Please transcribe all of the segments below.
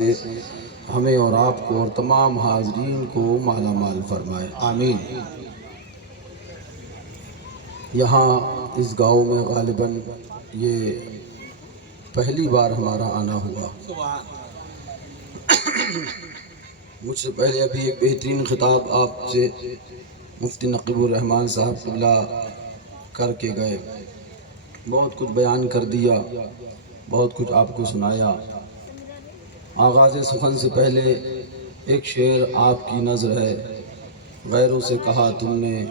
ہمیں اور آپ کو اور تمام حاضرین کو مالا مال فرمائے، آمین۔ یہاں اس گاؤں میں غالباً یہ پہلی بار ہمارا آنا ہوا۔ مجھ سے پہلے ابھی ایک بہترین خطاب آپ سے مفتی نقیب الرحمن صاحب قبلہ کر کے گئے، بہت کچھ بیان کر دیا، بہت کچھ آپ کو سنایا۔ آغاز سخن سے پہلے ایک شعر آپ کی نظر ہے: غیروں سے کہا تم نے،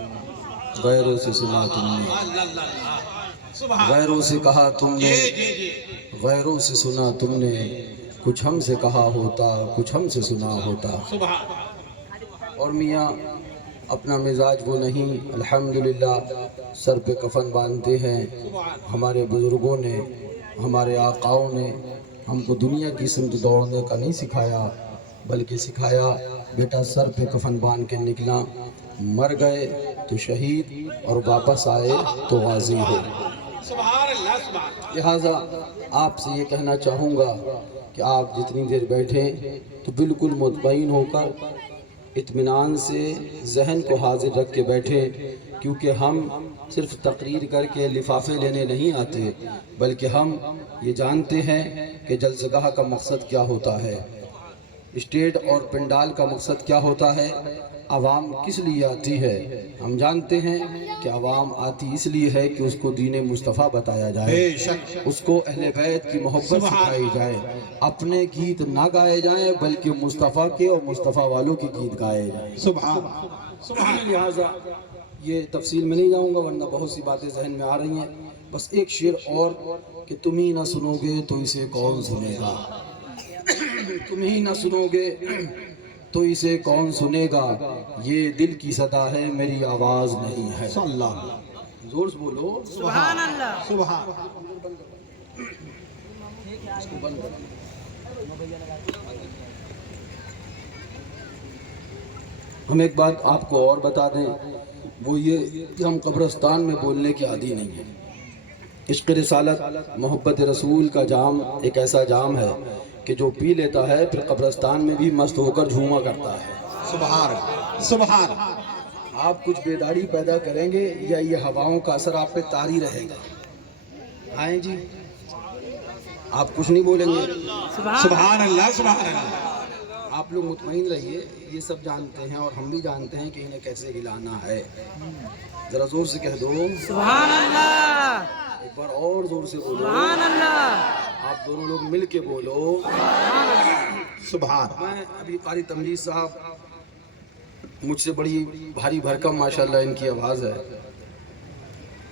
غیروں سے سنا تم نے، غیروں سے کہا تم نے، غیروں سے سنا تم نے، کچھ ہم سے کہا ہوتا، کچھ ہم سے سنا ہوتا۔ اور میاں اپنا مزاج وہ نہیں، الحمدللہ سر پہ کفن باندھتے ہیں۔ ہمارے بزرگوں نے، ہمارے آقاؤں نے ہم کو دنیا کی سمت دوڑنے کا نہیں سکھایا، بلکہ سکھایا بیٹا سر پہ کفن باندھ کے نکلا، مر گئے تو شہید اور واپس آئے تو غازی ہو۔ لہٰذا آپ سے یہ کہنا چاہوں گا کہ آپ جتنی دیر بیٹھیں تو بالکل مطمئن ہو کر اطمینان سے ذہن کو حاضر رکھ کے بیٹھیں، کیونکہ ہم صرف تقریر کر کے لفافے لینے نہیں آتے، بلکہ ہم یہ جانتے ہیں کہ جلسگاہ کا مقصد کیا ہوتا ہے، اسٹیج اور پنڈال کا مقصد کیا ہوتا ہے، عوام کس لیے آتی ہے۔ ہم جانتے ہیں کہ عوام آتی اس لیے ہے کہ اس کو دین مصطفیٰ بتایا جائے، اس کو اہل بیت کی محبت سکھائی جائے، اپنے گیت نہ گائے جائیں بلکہ مصطفیٰ کے اور مصطفیٰ والوں کے گیت گائے جائیں۔ سبحان۔ لہٰذا یہ تفصیل میں نہیں جاؤں گا ورنہ بہت سی باتیں ذہن میں آ رہی ہیں، بس ایک شعر اور کہ تم ہی نہ سنو گے تو اسے کون سنے گا، تم ہی نہ سنو گے تو اسے کون سنے گا، یہ دل کی صدا ہے میری آواز نہیں ہے۔ زور سے بولو سبحان اللہ۔ سبحان۔ ہم ایک بات آپ کو اور بتا دیں، وہ یہ کہ ہم قبرستان میں بولنے کے عادی نہیں ہیں۔ عشق رسالت محبت رسول کا جام ایک ایسا جام ہے کہ جو پی لیتا ہے پھر قبرستان میں بھی مست ہو کر جھوما کرتا ہے۔ سبحان سبحان۔ آپ کچھ بیداری پیدا کریں گے یا یہ ہواؤں کا اثر آپ پہ طاری رہے گا؟ آئیں جی، آپ کچھ نہیں بولیں گے؟ سبحان اللہ سبحان اللہ۔ آپ لوگ مطمئن رہیے، یہ سب جانتے ہیں اور ہم بھی جانتے ہیں کہ انہیں کیسے ہلانا ہے۔ ذرا زور سے کہہ دو سبحان اللہ۔ ایک بار اور زور سے بولو سبحان اللہ۔ آپ دونوں لوگ مل کے بولو سبحان۔ میں ابھی قاری تمجید صاحب مجھ سے بڑی بھاری بھرکم ماشاءاللہ ان کی آواز ہے،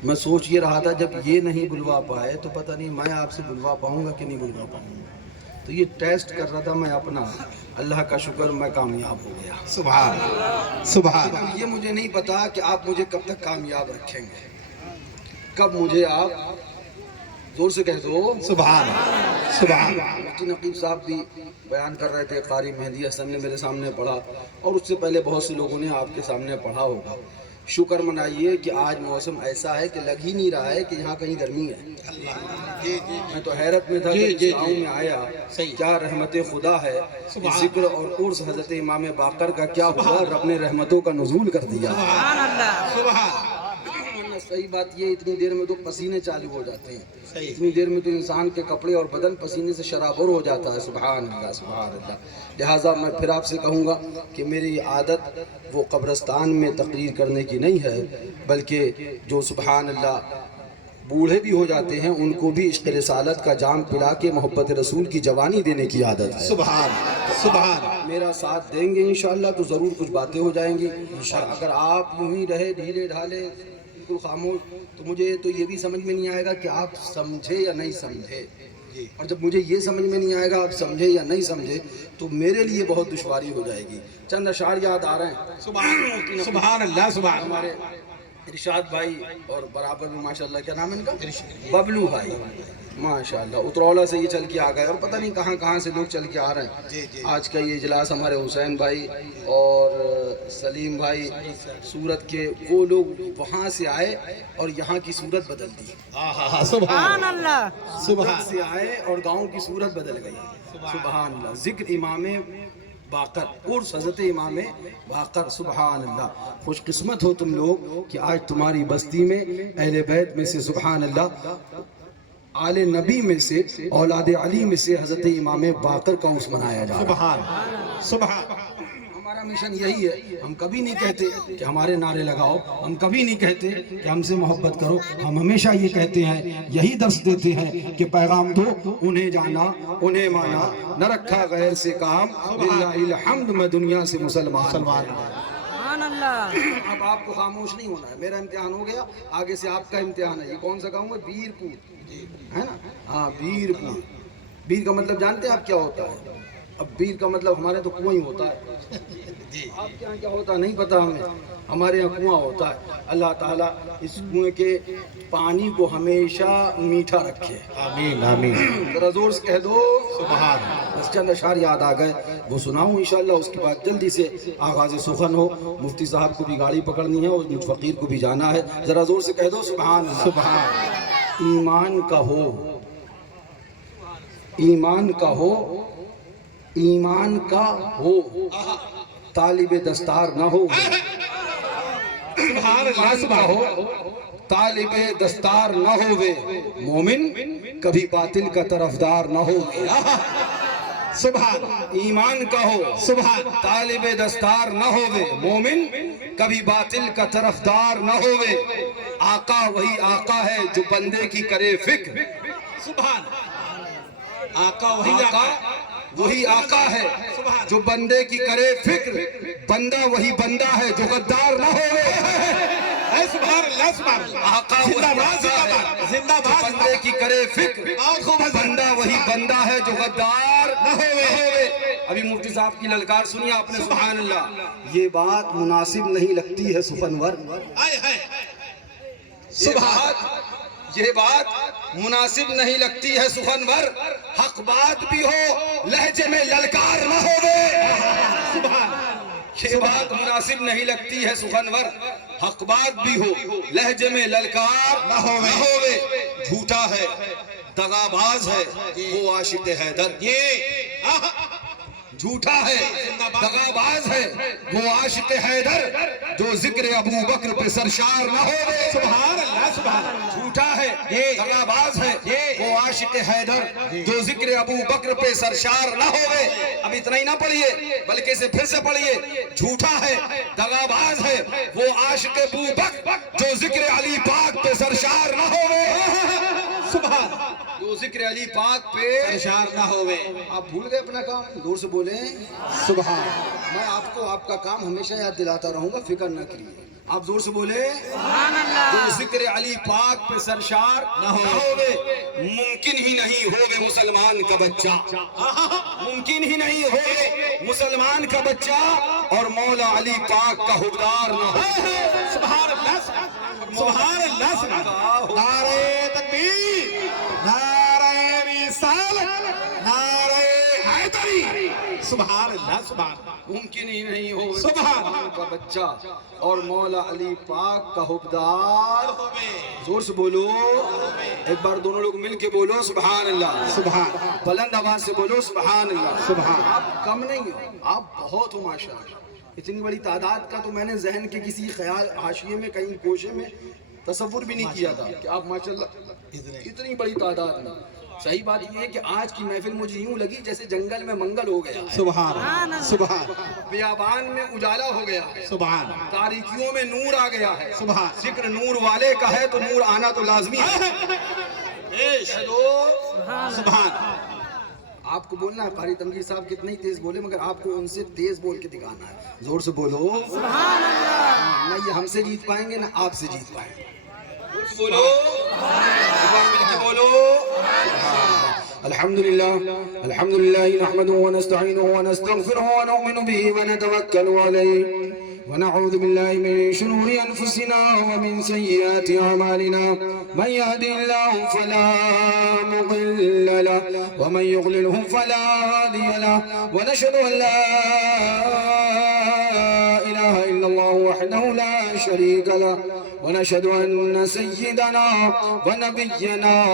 میں سوچ یہ رہا تھا جب یہ نہیں بلوا پائے تو پتہ نہیں میں آپ سے بلوا پاؤں گا کہ نہیں بلوا پاؤں گا، تو یہ ٹیسٹ کر رہا تھا میں اپنا، اللہ کا شکر میں کامیاب ہو گیا۔ سبحان سبحان۔ یہ مجھے نہیں پتا کہ آپ مجھے کب تک کامیاب رکھیں گے، کب مجھے آپ زور سے کہہ دو سبحان سبحان۔ مفتی نقیب صاحب بھی بیان کر رہے تھے، قاری مہدی حسن نے میرے سامنے پڑھا اور اس سے پہلے بہت سے لوگوں نے آپ کے سامنے پڑھا ہوگا۔ شکر منائیے کہ آج موسم ایسا ہے کہ لگ ہی نہیں رہا ہے کہ یہاں کہیں گرمی ہے۔ میں تو حیرت میں تھا کہ اس گاؤں میں آیا، کیا رحمت خدا ہے، ذکر اور عرس حضرت امام باقر کا کیا ہوا، رب نے رحمتوں کا نزول کر دیا۔ سبحان اللہ۔ صحیح بات یہ اتنی دیر میں تو پسینے چالو ہو جاتے ہیں، اتنی دیر میں تو انسان کے کپڑے اور بدن پسینے سے شرابور ہو جاتا ہے۔ سبحان اللہ سبحان اللہ۔ لہٰذا میں پھر آپ سے کہوں گا کہ میری عادت وہ قبرستان میں تقریر کرنے کی نہیں ہے، بلکہ جو سبحان اللہ بوڑھے بھی ہو جاتے ہیں ان کو بھی عشق رسالت کا جام پلا کے محبت رسول کی جوانی دینے کی عادت ہے۔ سبحان سبحان۔ میرا ساتھ دیں گے انشاءاللہ تو ضرور کچھ باتیں ہو جائیں گی، اور اگر آپ یوں ہی رہے ڈھیلے ڈھالے بالکل خاموش تو مجھے تو یہ بھی سمجھ میں نہیں آئے گا کہ آپ سمجھے یا نہیں سمجھے، اور جب مجھے یہ سمجھ میں نہیں آئے گا آپ سمجھے یا نہیں سمجھے تو میرے لیے بہت دشواری ہو جائے گی۔ چند اشعار یاد آ رہے ہیں۔ سبحان اللہ سبحان۔ ہمارے ارشاد بھائی اور برابر میں ماشاءاللہ کیا نام ہے ان کا، ببلو بھائی، ماشاءاللہ اترولہ سے یہ چل کے آ گئے اور پتہ نہیں کہاں کہاں سے لوگ چل کے آ رہے ہیں۔ آج کا یہ اجلاس ہمارے حسین بھائی اور سلیم بھائی سورت کے وہ لوگ وہاں سے آئے اور یہاں کی صورت بدل دی، سبحان اللہ صورت سے آئے اور گاؤں کی صورت بدل گئی، سبحان اللہ۔ ذکر امام باقر، عرس حضرت امام باقر، سبحان اللہ۔ خوش قسمت ہو تم لوگ کہ آج تمہاری بستی میں اہل بیت میں سے سبحان اللہ، آل نبی میں سے، اولاد علی میں سے حضرت امام باقر کا عرس منایا جا رہا ہے۔ سبحان ہمارا مشن یہی ہے، ہم کبھی نہیں کہتے کہ ہمارے نعرے لگاؤ، ہم کبھی نہیں کہتے کہ ہم سے محبت کرو، ہم ہمیشہ یہ کہتے ہیں، یہی درس دیتے ہیں کہ پیغام دو، انہیں جانا انہیں مانا، نہ رکھا غیر سے کام، للہ الحمد میں دنیا سے مسلمان۔ سبحان اللہ اب آپ کو خاموش نہیں ہونا ہے، میرا امتحان ہو گیا، آگے سے آپ کا امتحان ہے۔ یہ کون سا گاؤں ہے؟ بیرپور ہے نا، ہاں بیرپور۔ بیر کا مطلب جانتے ہیں آپ کیا ہوتا ہے؟ اب بیر کا مطلب ہمارے تو کنواں ہی ہوتا ہے، آپ کے یہاں کیا ہوتا ہے نہیں پتا ہمیں، ہمارے یہاں کنواں ہوتا ہے۔ اللہ تعالیٰ اس کنویں کے پانی کو ہمیشہ میٹھا رکھے، آمین آمین ذرا زور سے کہہ دو سبحان بس۔ چند اشعار یاد آ گئے وہ سناؤں انشاءاللہ، اس کے بعد جلدی سے آغاز سخن ہو، مفتی صاحب کو بھی گاڑی پکڑنی ہے اور مجھ فقیر کو بھی جانا ہے، ذرا زور سے کہہ دو سبحان اللہ۔ سبحان ایمان کا ہو، ایمان کا ہو، ایمان کا ہو، طالب دستار نہ ہو، سبحان اللہ ایمان کا ہو، طالب دستار نہ ہووے، مومن کبھی باطل کا طرفدار نہ ہووے۔ سبحان ایمان کا ہو، سبحان طالب دستار نہ ہووے، مومن کبھی باطل کا طرفدار نہ ہووے۔ آقا وہی آقا ہے جو بندے کی کرے فکر، سبحان آقا وہی آقا وہی آقا ہے جو بندے کی کرے فکر، بندہ وہی بندہ ہے جو غدار نہ ہوئے۔ اے سبحان اللہ سبحان اللہ آقا وہی زندہ باد آقا ہے زندہ جو باد بندے کی کرے فکر، بندہ وہی بندہ ہے جو غدار نہ ہوئے۔ ابھی مفتی صاحب کی للکار سنی آپ نے، سبحان اللہ۔ یہ بات مناسب نہیں لگتی ہے سخنور، آئے ہائے یہ بات مناسب نہیں لگتی ہے سخنور، حق بات بھی ہو لہجے میں للکار نہ ہووے۔ یہ بات مناسب نہیں لگتی ہے سخنور، حق بات بھی ہو لہجے میں للکار نہ ہووے۔ جھوٹا ہے دغاباز ہے وہ عاشق حیدر، جھوٹا ہے دغاباز ہے وہ عاشق حیدر، جو ذکر ابو بکر پہ سرشار نہ ہووے۔ سبحان اللہ سبحان اللہ جھوٹا ہے دغاباز ہے وہ عاشق حیدر، جو ذکر ابو بکر پہ سرشار نہ ہووے۔ اب اتنا ہی نہ پڑھیے بلکہ اسے پھر سے پڑھیے، جھوٹا ہے دغاباز ہے وہ عاشق ابو بکر، جو ذکر علی پاک پہ سرشار نہ ہووے۔ سبحان جو ذکر علی پاک پہ اشار نہ ہوئے۔ آپ بھول گئے اپنا کام، زور سے بولیں سبحان میں آپ کو آپ کا کام ہمیشہ یاد دلاتا رہوں گا، فکر نہ کریے۔ آپ زور سے بولیں سبحان اللہ جو ذکر علی پاک پہ سرشار نہ ہووے، ممکن ہی نہیں ہووے مسلمان کا بچہ، ممکن ہی نہیں ہووے مسلمان کا بچہ اور مولا علی پاک کا حقدار نہ ہو۔ سبحان اللہ سبحان اللہ سبحان اللہ۔ نعرہ تکبیر، نعرہ رسالت، نعرہ حیدری، سبحان اللہ سبحان اللہ۔ ممکن ہی نہیں ہووے سبحان مسلمان کا بچہ اور مولا علی پاک کا حقدار۔ زور سے بولو، ایک بار دونوں لوگ مل کے بولو سبحان اللہ، سبحان بلند آواز سے بولو سبحان اللہ۔ سبحان آپ کم نہیں ہو، آپ بہت ہو ماشاءاللہ۔ اتنی بڑی تعداد کا تو میں نے ذہن کے کسی خیال حاشیے میں کہیں کوشے میں تصور بھی نہیں کیا تھا کہ آپ ماشاءاللہ اتنی بڑی تعداد میں۔ صحیح بات یہ ہے کہ آج کی محفل مجھے یوں لگی جیسے جنگل میں منگل ہو گیا، سبحان سبحان بیابان میں اجالا ہو گیا، سبحان تاریکیوں میں نور آ گیا ہے۔ سبحان ذکر نور والے کا ہے تو نور آنا تو لازمی ہے۔ سبحان آپ کو بولنا ہے، قاری تنویر صاحب کتنے ہی تیز بولے مگر آپ کو ان سے تیز بول کے دکھانا ہے۔ زور سے بولو سبحان اللہ نہ یہ ہم سے جیت پائیں گے نہ آپ سے جیت پائیں گے۔ بولو بولو الحمدللہ الحمدللہ نحمده ونستعینه ونستغفره ونؤمن به ونتوکل علیہ ونعوذ بالله من شرور أنفسنا ومن سيئات أعمالنا من يهده الله فلا مضل له ومن يضلله فلا هادي له ونشهد أن لا إله إلا الله وحده لا شريك له ونشهد أن سيدنا ونبينا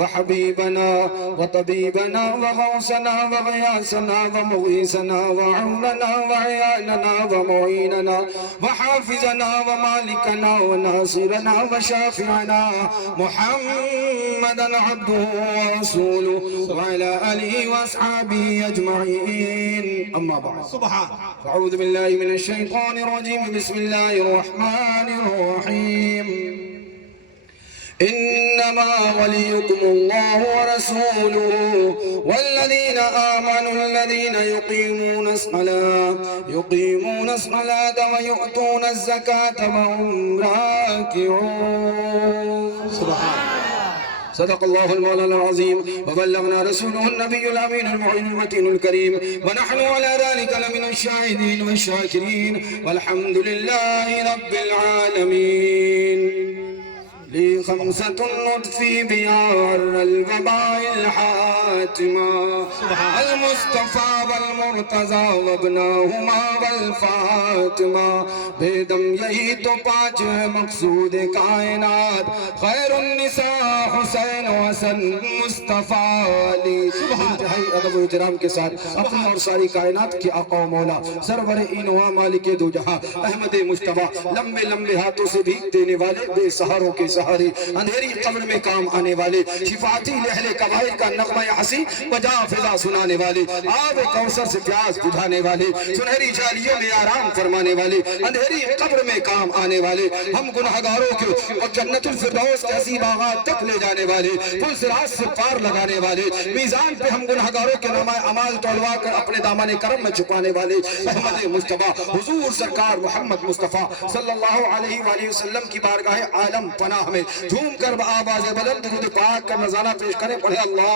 وحبيبنا وطبيبنا وغوثنا وغياثنا ومغيثنا وعوننا وعياننا ومعيننا وحافظنا ومالكنا وناصرنا وشافعنا محمدا عبده ورسوله وعلى آله وأصحابه أجمعين أما بعد سبحان أعوذ بالله من الشيطان الرجيم بسم الله الرحمن الرحيم إنما وليكم الله ورسوله والذين آمنوا الذين يقيمون الصلاة ويؤتون الزكاة وهم راكعون صدق الله المولى العظيم وبلغنا رسوله النبي الأمين المعين المتين الكريم ونحن على ذلك لمن الشاهدين والشاكرين والحمد لله رب العالمين لي خمسة نطفي بها الوباء الحاتمة المصطفى والمرتضى وابناهما والفاطمة بیدم یہی تو پانچ مقصود کائنات خیر النساء حسین حسن مصطفیٰ علی انتہائی ادب و احترام کے ساتھ اپنی اور ساری کائنات کی آقا و مولا سرور اینوا مالک دو جہاں احمد مجتبیٰ لمبے لمبے ہاتھوں سے بھیگ دینے والے بے سہاروں کے سہارے اندھیری قبر میں کام آنے والے شفاعتی لہل قبائل کا نغمہ حسی بجا فضا سنانے والے آب کوثر سے پیاس بجھانے والے سنہری جالیوں میں آرام فرمانے والے اندھیری قبر میں کام آنے والے ہم گناہگاروں کے اور جنت الفردوس کے عظیم آغاز تک لے جانے والے پل صراط سے پار لگانے والے میزان پہ ہم گناہگاروں کے نامہ اعمال تولوا کر اپنے دامن کرم میں چھپانے والے احمد مجتبیٰ حضور سرکار محمد مصطفیٰ صلی اللہ علیہ وآلہ وسلم کی بارگاہ عالم پناہ میں جھوم کر بآواز بلند درود پاک کا نذرانہ پیش کریں پڑھے اللہ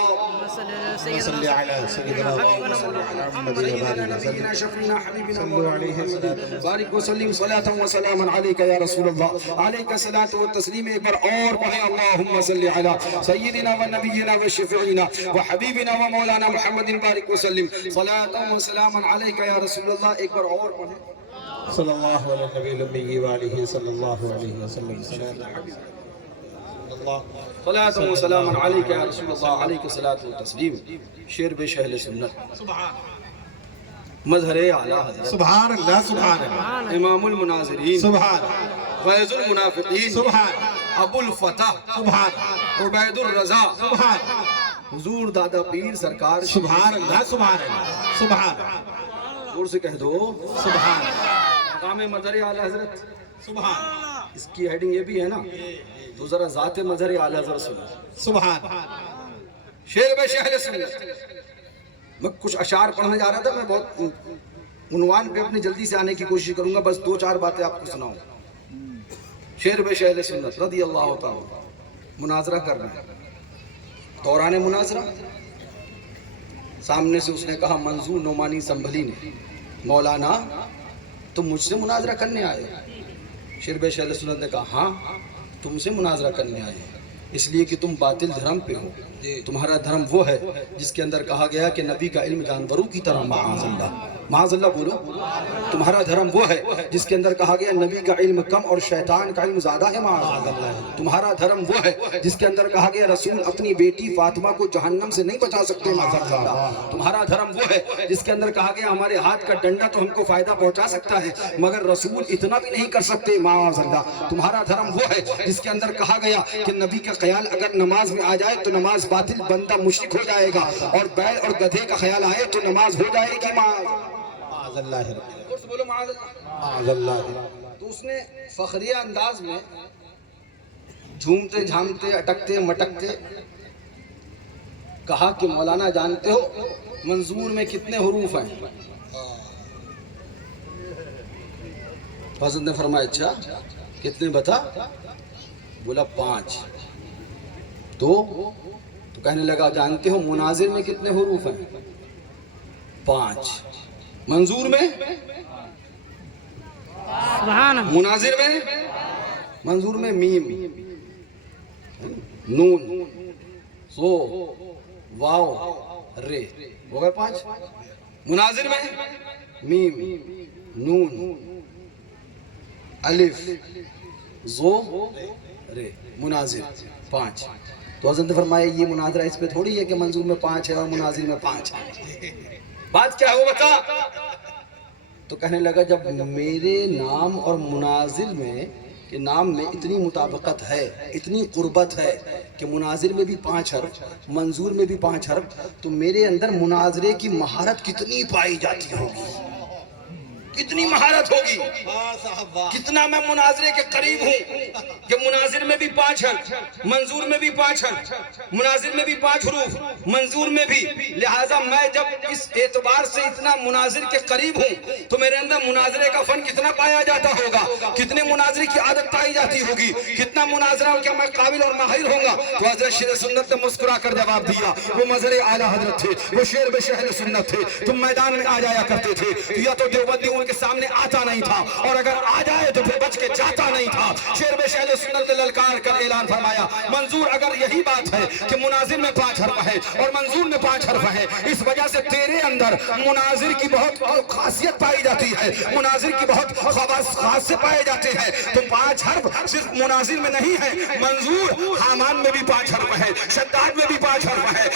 صلی علی سیدنا محمد نبینا شفیعنا حبیبنا بارک وسلم صلاة وسلاما علیکہ یا رسول اللہ علیکہ صلاة و تسلیم ایک بار اور پڑھیں اللہم صلی علی سیدنا و نبینا و شفیعنا و حبیبنا و مولانا محمد بارک وسلم صلاة و سلاما علیکہ یا رسول اللہ ایک بار اور پڑھیں صلی اللہ علیہ نبی المی وآلہ صلی اللہ علیہ وسلم صلاة و سلاما علیکہ یا رسول اللہ علیکہ صلاة و تسلیم شیر بے شہل سنت مظہر اعلیٰ حضرت سبحان اللہ سبحان اللہ امام المناظرین سبحان فیض المنافقین سبحان ابو الفتح سبحان عبید الرضا سبحان حضور دادا پیر سرکار سبحان اللہ سبحان اللہ سبحان زور سے کہہ دو سبحان مقام مظہر اعلیٰ حضرت سبحان اس کی ہیڈنگ یہ بھی ہے نا تو ذرا ذات مظہر اعلیٰ حضرت سنو سبحان شیر بے شہل سنت میں کچھ اشعار پڑھنے جا رہا تھا میں بہت عنوان پہ اپنی جلدی سے آنے کی کوشش کروں گا بس دو چار باتیں آپ کو سناؤں شیر بے شہل سنت رضی اللہ تعالی مناظرہ کر رہے ہیں دوران مناظرہ سامنے سے اس نے کہا منظور نعمانی سنبھلی نے مولانا تم مجھ سے مناظرہ کرنے آئے شیر بے شہل سنت نے کہا ہاں تم سے مناظرہ کرنے آئے اس لیے کہ تم باطل دھرم پہ ہو تمہارا دھرم وہ ہے جس کے اندر کہا گیا کہ نبی کا علم جانوروں کی طرح معاذ اللہ بولو تمہارا دھرم وہ ہے جس کے اندر کہا گیا نبی کا علم کم اور شیطان کا علم زیادہ ہے معاذ اللہ تمہارا دھرم وہ ہے جس کے اندر کہا گیا رسول اپنی بیٹی فاطمہ کو جہنم سے نہیں بچا سکتے معاذ اللہ تمہارا دھرم وہ ہے جس کے اندر کہا گیا ہمارے ہاتھ کا ڈنڈا تو ہم کو فائدہ پہنچا سکتا ہے مگر رسول اتنا بھی نہیں کر سکتے معاذ اللہ تمہارا دھرم وہ ہے جس کے اندر کہا گیا کہ نبی کا خیال اگر نماز میں آ جائے تو نماز باطل بندہ مشرک ہو جائے گا اور بیل اور گدھے کا خیال آئے تو نماز ہو جائے گی معاذ اللہ بولو معاذ اللہ تو اس نے فخریہ انداز میں جھومتے جھامتے اٹکتے مٹکتے کہا کہ مولانا جانتے ہو منظور میں کتنے حروف ہیں حضرت نے فرمایا اچھا کتنے بتا بولا 5 تو کہنے لگا جانتے ہو مناظر میں کتنے حروف ہیں 5 منظور میں سبحان اللہ مناظر میں منظور میں میم نون زو واو رے ہو گئے 5. مناظر میں میم نون الف زو رے مناظر 5. تو حضرت نے فرمایا یہ مناظرہ اس پہ تھوڑی ہے کہ منظور میں 5 ہے اور مناظر میں 5 ہے. بات کیا ہے وہ بتا. تو کہنے لگا جب میرے نام اور مناظر میں کہ نام میں اتنی مطابقت ہے اتنی قربت ہے کہ مناظر میں بھی 5 حرف منظور میں بھی 5 حرف تو میرے اندر مناظرے کی مہارت کتنی پائی جاتی ہوگی کتنی مہارت ہوگی کتنا میں مناظرے کے قریب ہوں کہ مناظر میں بھی 5 حرف منظور میں بھی 5 حرف مناظر میں بھی 5 حروف منظور میں بھی. لہٰذا میں جب اس اعتبار سے اتنا مناظر کے قریب ہوں تو میرے اندر مناظرے کا فن کتنا پایا جاتا ہوگا کتنے مناظرے کی عادت پائی جاتی ہوگی کتنا مناظرہ کیا میں قابل اور ماہر ہوں گا. تو حضرت شیر سنت نے مسکرا کر جواب دیا. وہ مظہر اعلیٰ حضرت تھے وہ شیر بے شہر سنت تھے. تم میدان میں آ جایا کرتے تھے یا تو دیوبندی کے سامنے آتا نہیں تھا اور اگر آ جائے تو پھر بچ کے جاتا نہیں تھا. شیر بے شہر سنت نے للکار کر اعلان فرمایا منظور اگر یہی بات ہے کہ مناظر میں 5 حرف ہے اور منظور میں 5 حرف ہے اس وجہ سے تیرے اندر مناظر کی بہت خاصیت پائی جاتی ہے مناظر کی بہت خاص سے پائے جاتے ہیں. تو 5 حرف صرف مناظر میں نہیں ہے منظور حامان میں بھی 5 حرف ہے شداد میں بھی 5 حرف ہے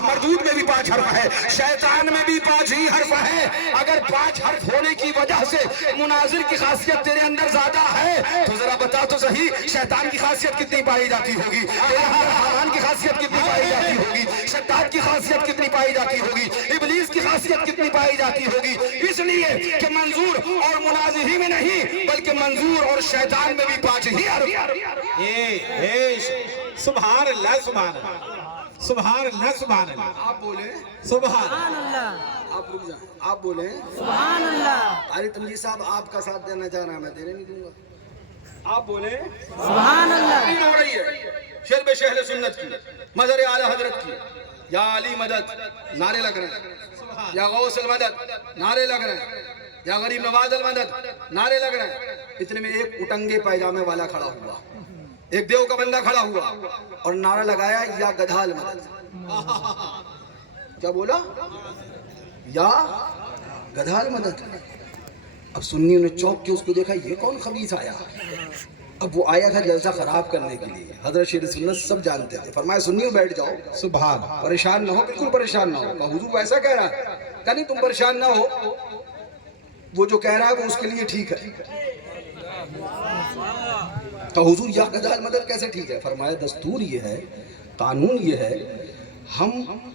مردود میں بھی 5 حرف ہے شیطان میں بھی 5 ہی حرف ہے. اگر 5 حرف ہونے کی وجہ سے مناظر کی خاصیت تیرے اندر زیادہ ہے تو ذرا بتا تو صحیح شیطان کی خاصیت کتنی پائی جاتی ہوگی حیوان کی خاصیت کتنی پائی جاتی ہوگی شداد کی خاصیت کتنی پائی جاتی ہوگی ابلیس کی خاصیت کتنی پائی جاتی ہوگی. اس لیے کہ منظور اور مناظر ہی میں نہیں بلکہ منظور اور شیطان میں بھی 5 ہی حرف. سبحان اللہ سبحان اللہ سبحان اللہ سبحان اللہ. آپ بولیں سبحان اللہ آپ رک جائیں آپ بولیں سبحان اللہ قاری تمجید صاحب آپ کا ساتھ دینا چاہ رہا ہے میں دینے نہیں دوں گا. آپ بولیں سبحان اللہ ہو رہی ہے شیر بے شہر سنت کی مظہر اعلیٰ حضرت کی یا علی مدد نعرے لگ رہے ہیں یا غوث المدد نعرے لگ رہے ہیں یا غریب نواز المدد نعرے لگ رہے ہیں. اتنے میں ایک اٹنگے پائجامے والا کھڑا ہوا ایک دیو کا بندہ کھڑا ہوا اور نعرہ لگایا یا گدھال مدد. کیا بولا یا گدھال مدد. اب سنیوں نے چوک کے اس کو دیکھا یہ کون خبیث آیا. اب وہ آیا تھا جلسہ خراب کرنے کے لیے. حضرت شیر سنت سب جانتے تھے فرمایا سنیوں بیٹھ جاؤ سبحان پریشان نہ ہو بالکل پریشان نہ ہو. کہا حضور ایسا کہہ رہا ہے کہ نہیں تم پریشان نہ ہو وہ جو کہہ رہا ہے وہ اس کے لیے ٹھیک ہے. تو حضور یا گدھال مدد کیسے ٹھیک ہے. فرمایا دستور یہ ہے قانون یہ ہے ہم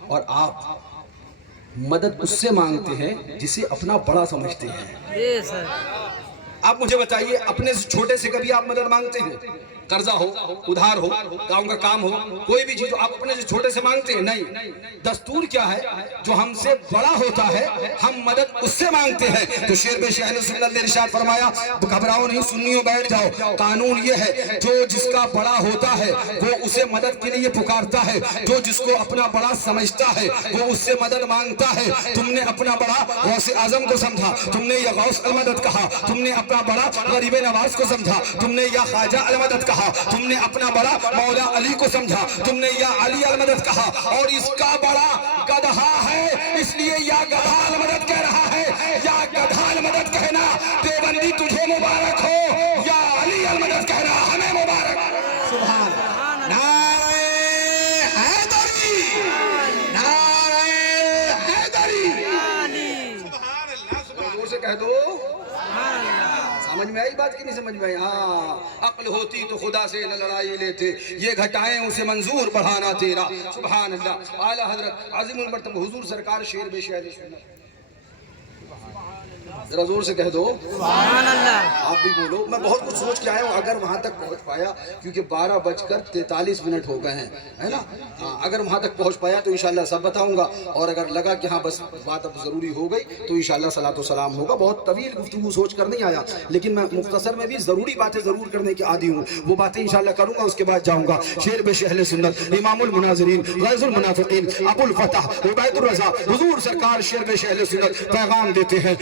اور آپ مدد اس سے مانگتے ہیں جسے اپنا بڑا سمجھتے ہیں. آپ مجھے بتائیے اپنے چھوٹے سے کبھی آپ مدد مانگتے ہیں قرضہ ہو ادھار ہو گاؤں کا کام ہو کوئی بھی چیز آپ اپنے سے چھوٹے سے مانگتے ہیں نہیں. دستور کیا ہے جو ہم سے بڑا ہوتا ہے ہم مدد اس سے مانگتے ہیں. تو شیر بے شہر سنت نے ارشاد فرمایا گھبراؤ نہیں سنیوں بیٹھ جاؤ. قانون یہ ہے جو جس کا بڑا ہوتا ہے وہ اسے مدد کے لیے پکارتا ہے جو جس کو اپنا بڑا سمجھتا ہے وہ اس سے مدد مانگتا ہے. تم نے اپنا بڑا غوث اعظم کو سمجھا تم نے یا غوث المدد کہا تم نے اپنا بڑا غریب نواز کو سمجھا تم نے یا خواجہ المدد کہا تم نے اپنا بڑا مولا علی کو سمجھا تم نے یا علی المدد کہا اور اس کا بڑا گدھا ہے اس لیے یا گدھا المدد کہہ رہا ہے. یا گدھا المدد کہنا دیوبندی تجھے مبارک ہو یا علی المدد کہنا ہمیں مبارک. سبحان نعرہ حیدری نعرہ حیدری. سبحان اللہ سبحان زور سے کہہ دو سمجھ میں آئی بات کی نہیں سمجھ میں آئی. ہاں عقل ہوتی تو خدا سے نہ لڑائی لیتے یہ گھٹائیں اسے منظور بڑھانا تیرا. سبحان اللہ. اعلیٰ حضرت عظیم المرتبہ حضور سرکار شیر بے شہر سنت ذرا زور سے کہہ دو سبحان اللہ. آپ بھی بولو. میں بہت کچھ سوچ کے آیا ہوں اگر وہاں تک پہنچ پایا کیونکہ 12:43 ہو گئے ہیں ہے نا. اگر وہاں تک پہنچ پایا تو انشاءاللہ سب بتاؤں گا اور اگر لگا کہ ہاں بس بات اب ضروری ہو گئی تو انشاءاللہ صلاۃ و سلام ہوگا. بہت طویل گفتگو سوچ کر نہیں آیا لیکن میں مختصر میں بھی ضروری باتیں ضرور کرنے کی عادی ہوں. وہ باتیں انشاءاللہ کروں گا اس کے بعد جاؤں گا. شیر بے شہر سنت امام المناظرین غیظ المنافقین ابو الفتح عبید الرضا حضور سرکار شیر بے شہر سنت پیغام دیتے ہیں.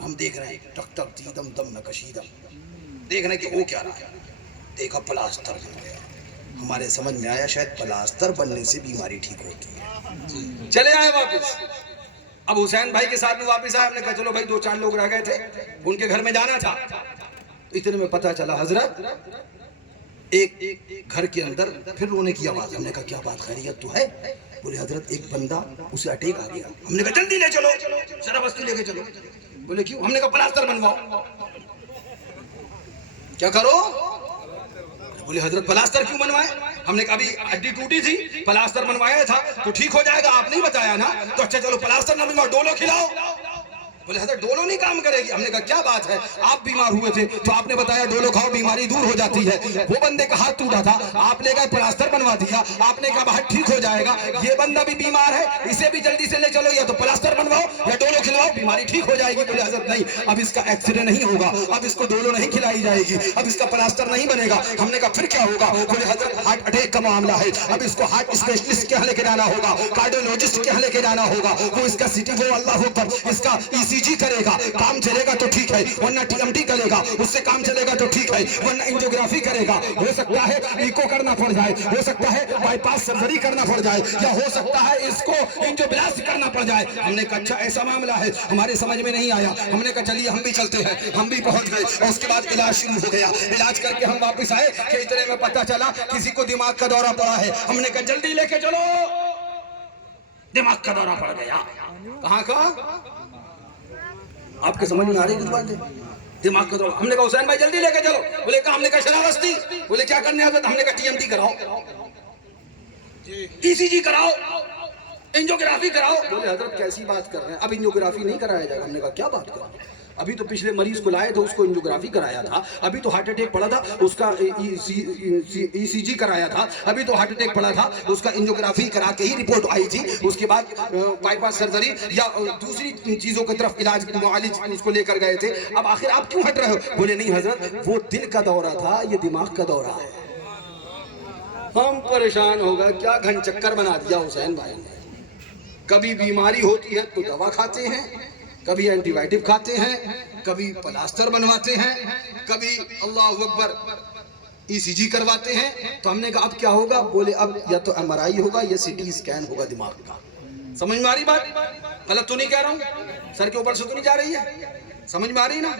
ہم دیکھ رہے ہیں ٹک ٹک تیدم دم نکشیدم، دیکھ رہے ہیں کہ وہ کیا رہا ہے، دیکھا پلاسٹر بن گیا. ہمارے سمجھ میں آیا شاید پلاسٹر بننے سے بیماری ٹھیک ہوتی ہے. چلے آئے واپس. اب حسین بھائی کے ساتھ میں واپس آئے. ہم نے کہا چلو بھائی 2-4 لوگ رہ گئے تھے ان کے گھر میں جانا تھا. تو اتنے میں پتا چلا حضرت ایک گھر کے اندر پھر رونے کی آواز. ہم نے کہا کیا بات خیریت تو ہے؟ بولے حضرت ایک بندہ اسے اٹیک آ گیا. ہم نے کہا جلدی لے چلو ذرا بستی لے کے چلو. بولے کیوں؟ ہم نے کہا پلاسٹر بنواؤ. کیا کرو؟ بولے حضرت پلاسٹر کیوں بنوائے؟ ہم نے کہا ابھی ہڈی ٹوٹی تھی پلاسٹر بنوایا تھا تو ٹھیک ہو جائے گا، آپ نہیں بتایا نا. تو اچھا چلو پلاسٹر نہ بنواؤ، ڈولو کھلاؤ. بولے حضرت ڈولو نہیں کام کرے گی. ہم نے کہا کیا بات ہے، آپ بیمار ہوئے تھے تو آپ نے بتایا ڈولو کھاؤ بیماری دور ہو جاتی ہے. وہ بندے کا ہاتھ ٹوٹا تھا، آپ لے گئے پلاسٹر بنوا دیا. آپ نے کہا ہاتھ ٹھیک ہو جائے گا. یہ بندہ بھی بیمار ہے، اسے بھی جلدی سے لے چلو، یا تو پلاسٹر بنواؤ یا ڈولو کھلواؤ، بیماری ٹھیک ہو جائے گی. بولے حضرت نہیں، اب اس کا ایکس رے نہیں ہوگا، اب اس کو ڈولو نہیں کھلائی جائے گی، اب اس کا پلاسٹر نہیں بنے گا. ہم نے کہا پھر کیا ہوگا؟ بولے حضرت ہارٹ اٹیک کا معاملہ ہے، اب اس کو ہارٹ اسپیشلسٹ کے یہاں لے کے جانا ہوگا، کارڈیولوجسٹ کے یہاں لے کے جانا ہوگا. وہ اس کا سی ٹی، وہ اللہ اکبر، اس کا ای سی جی کرے گا، کام چلے گا تو ٹھیک ہے، ورنہ ٹی ایم ٹی کرے گا، اس سے کام چلے گا تو ٹھیک ہے، ورنہ انجیوگرافی کرے گا. ہو سکتا ہے ایکو کرنا پڑ جائے، ہو سکتا ہے بائی پاس سرجری کرنا پڑ جائے، یا ہو سکتا ہے اس کو انجیوبلاسٹ کرنا پڑ جائے. ہم نے کہا اچھا ایسا معاملہ ہے، ہمارے سمجھ میں نہیں آیا. ہم نے کہا چلیے ہم بھی چلتے ہیں. ہم بھی پہنچ گئے اور اس کے بعد علاج شروع ہو گیا. علاج کر کے ہم واپس آئے کہ اتنے میں پتہ چلا کسی کو دماغ کا دورہ پڑا ہے. ہم نے کہا جلدی لے کے چلو. دماغ کا دورہ پڑ گیا. کہاں کا؟ آپ کے سمجھ میں آ رہی کچھ بات ہے؟ دماغ کا دورہ. ہم نے کہا حسین بھائی جلدی لے کے چلو. بولے کہا ہم نے کہا شرارستی. بولے کیا کرنے آتا؟ ہم نے کہا ٹی ایم ٹی کراؤ، ای سی جی کراؤ، انجیوگرافی کراؤ. بولے حضرت کیسی بات کر رہے ہیں، اب انجیوگرافی نہیں کرایا جائے گا. ہم نے کہا کیا بات کر رہے ہیں، ابھی تو پچھلے مریض کو لائے تھے اس کو انجیوگرافی کرایا تھا، ابھی تو ہارٹ اٹیک پڑا تھا اس کا ای سی جی کرایا تھا، ابھی تو ہارٹ اٹیک پڑا تھا اس کا انجیوگرافی کرا کے ہی رپورٹ آئی تھی. اس کے بعد بائی پاس سرجری یا دوسری چیزوں کی طرف علاج معالج اس کو لے کر گئے تھے. اب آخر آپ کیوں ہٹ رہے ہو؟ بولے نہیں حضرت وہ دل کا دورہ تھا، یہ دماغ کا دورہ ہے. ہم پریشان ہو گئے، کیا گھن چکر بنا دیا حسین بھائی نے. کبھی بیماری ہوتی ہے تو دوا کھاتے ہیں، کبھی اینٹی بائیوٹک کھاتے ہیں، کبھی پلاسٹر بنواتے ہیں، کبھی اللہ اکبر ای سی جی کرواتے ہیں. تو ہم نے کہا اب کیا ہوگا؟ بولے اب یا تو ایم آر آئی ہوگا یا سی ٹی اسکین ہوگا دماغ کا. سمجھ میں آ رہی بات؟ غلط تو نہیں کہہ رہا ہوں؟ سر کے اوپر سے تو نہیں جا رہی ہے؟ سمجھ میں آ رہی نا؟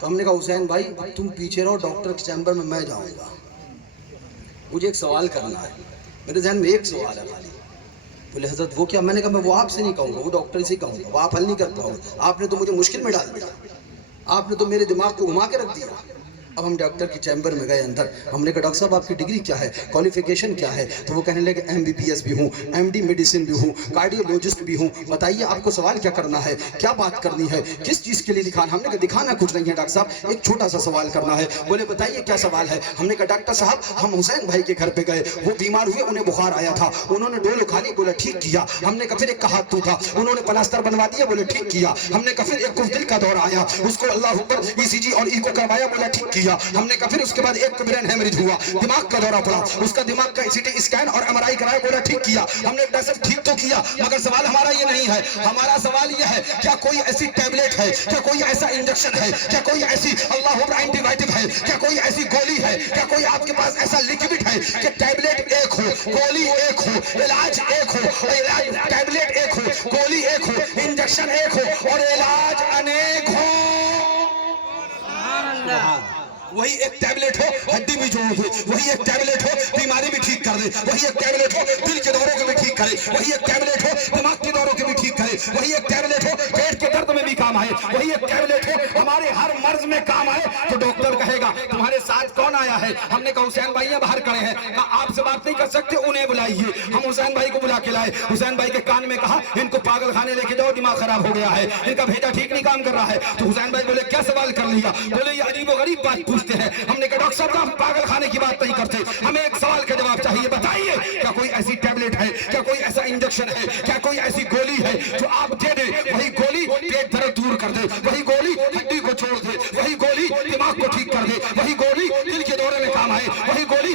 تو ہم نے کہا حسین بھائی تم پیچھے رہو، ڈاکٹر کے چیمبر میں جاؤں گا. مجھے ایک سوال کرنا ہے، میرے ذہن میں ایک سوال ہے خالی. بولے حضرت وہ کیا؟ میں نے کہا میں وہ آپ سے نہیں کہوں گا، وہ ڈاکٹر سے کہوں گا، وہ آپ حل نہیں کر پاؤ گے. آپ نے تو مجھے مشکل میں ڈال دیا، آپ نے تو میرے دماغ کو گھما کے رکھ دیا. اب ہم ڈاکٹر کی چیمبر میں گئے اندر. ہم نے کہا ڈاکٹر صاحب آپ کی ڈگری کیا ہے، کوالیفیکیشن کیا ہے؟ تو وہ کہنے لگے ایم بی بی ایس بھی ہوں، ایم ڈی میڈیسن بھی ہوں، کارڈیولوجسٹ بھی ہوں. بتائیے آپ کو سوال کیا کرنا ہے، کیا بات کرنی ہے، کس چیز کے لیے دکھانا؟ ہم نے کہا دکھانا کچھ نہیں ہے ڈاکٹر صاحب، ایک چھوٹا سا سوال کرنا ہے. بولے بتائیے کیا سوال ہے؟ ہم نے کہا ڈاکٹر صاحب ہم حسین بھائی کے گھر پہ گئے، وہ بیمار ہوئے، انہیں بخار آیا تھا، انہوں نے ڈولو کھا لی. بولا ٹھیک کیا. ہم نے کہا پھر ایک کا ہاتھ ٹوٹا، انہوں نے پلاسٹر بنوا دیا. بولے ٹھیک کیا. ہم نے کہا پھر ایک کو دل کا دورہ آیا، اس کو اللہ اکبر ای سی جی اور ایکو کروایا. بولا ٹھیک کیا. ہم نے کہا پھر اس کے بعد ایک کو برین ہیمریج ہوا، دماغ کا دورہ پڑا، اس کا دماغ کا سی ٹی اسکین اور ایم آر آئی کرایا. بولا ٹھیک کیا. ہم نے ڈاکٹر صاحب ٹھیک تو کیا، مگر سوال ہمارا یہ نہیں ہے. ہمارا سوال یہ ہے کیا کوئی ایسی ٹیبلٹ ہے، کیا کوئی ایسا انجیکشن ہے، کیا کوئی ایسی اللہ اکبر اینٹی بائیوٹک ہے، کیا کوئی ایسی گولی ہے، کیا کوئی آپ کے پاس ایسا لکوڈ ہے کہ ٹیبلٹ ایک ہو، گولی ایک ہو، علاج ایک ہو، ٹیبلٹ ایک ہو، گولی ایک ہو، انجیکشن ایک ہو اور علاج انیک ہو. سبحان اللہ. وہی ایک ٹیبلٹ ہو ہڈی بھی جوڑ دے، وہی ایک ٹیبلٹ ہو بیماری بھی ٹھیک کر دے، وہی ایک ٹیبلٹ ہو دل کے دوروں کو بھی ٹھیک کرے، وہی ایک ٹیبلٹ ہو دماغ کے دوروں کو بھی ٹھیک کرے، وہی ایک ٹیبلٹ ہو پیٹ کے درد میں بھی کام آئے، وہی ایک ٹیبلٹ ہو ہمارے ہر مرض میں کام آئے. تو ڈاکٹر کہے گا تمہارے ساتھ کون آیا ہے؟ ہم نے کہا حسین بھائی باہر کھڑے ہیں. کہا آپ سے بات نہیں کر سکتے، انہیں بلائیے. ہم حسین بھائی کو بلا کے لائے. حسین بھائی کے کان میں کہا ان کو پاگل خانے لے کے جاؤ، دماغ خراب ہو گیا ہے، ان کا بھیجا ٹھیک نہیں کام کر رہا ہے. تو حسین بھائی بولے کیا سوال کر لیا؟ بولے یہ عجیب و غریب بات پوچھتے ہیں. ہم نے کہا ڈاکٹر صاحب ہم پاگل خانے کی بات نہیں کرتے، ہمیں ایک سوال کا جواب چاہیے. بتائیے کیا کوئی ایسی ٹیبلٹ ہے، کیا کوئی ایسا انجیکشن ہے، کیا کوئی ایسی گولی ہے جو آپ دے دیں، وہی گولی پیٹ درد دور کر دے، وہی گولی ہڈی کو چھوڑ دے، وہی گولی دماغ کو ٹھیک کر دے، وہی گولی دل کے دورے میں کام آئے، وہی گولی